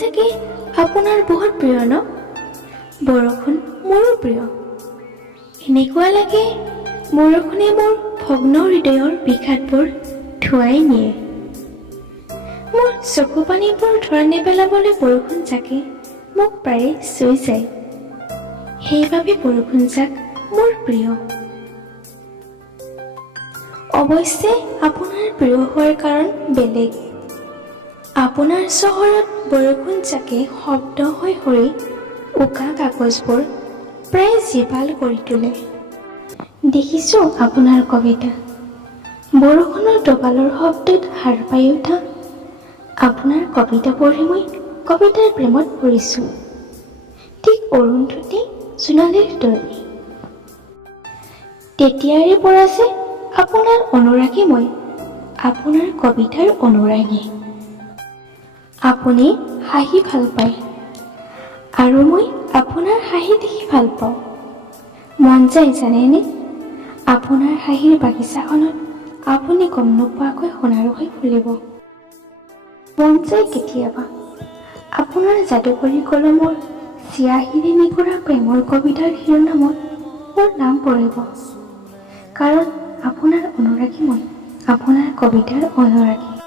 চাগে আপোনাৰ বহুত প্ৰিয় ন? বৰষুণ মোৰো প্ৰিয়। এনেকুৱা লাগে বৰষুণে মোৰ ভগ্ন হৃদয়ৰ বিষাদবোৰ ধুৱাই নিয়ে। মোৰ চকু পানীবোৰ ধৰা নেপেলাবলৈ বৰষুণ জাকে মোক প্ৰায়ে চুই যায়। সেইবাবে বৰষুণ জাক মোৰ প্ৰিয়। অৱশ্যে আপোনাৰ প্ৰিয় হোৱাৰ কাৰণ বেলেগ। আপোনাৰ চহৰত বৰষুণ জাকে শব্দ হৈ সৰি উকা কাগজবোৰ প্ৰায় জীপাল কৰি তোলে। দেখিছোঁ আপোনাৰ কবিতা, বৰষুণৰ দবালৰ শব্দত সাৰ পাই উঠা। আপোনাৰ কবিতা পঢ়ি মই কবিতাৰ প্ৰেমত পৰিছোঁ, ঠিক অৰুন্ধতী সোণালীৰ দৰে। তেতিয়াৰে পৰা যে আপোনাৰ অনুৰাগী মই, আপোনাৰ কবিতাৰ অনুৰাগী। আপুনি হাঁহি ভাল পায় আৰু মই আপোনাৰ হাঁহি দেখি ভাল পাওঁ। মন যায় জানেনে, আপোনাৰ হাঁহিৰ বাগিচাখনত আপুনি গম নোপোৱাকৈ সোণাৰু হৈ ফুলিব। মন যায় কেতিয়াবা আপোনাৰ যাদুকৰী কলমৰ চিয়াহীৰে নিগৰা প্ৰেমৰ কবিতাৰ শিৰোনামত মোৰ নাম পৰিব। কাৰণ আপোনাৰ অনুৰাগী মই, আপোনাৰ কবিতাৰ অনুৰাগী।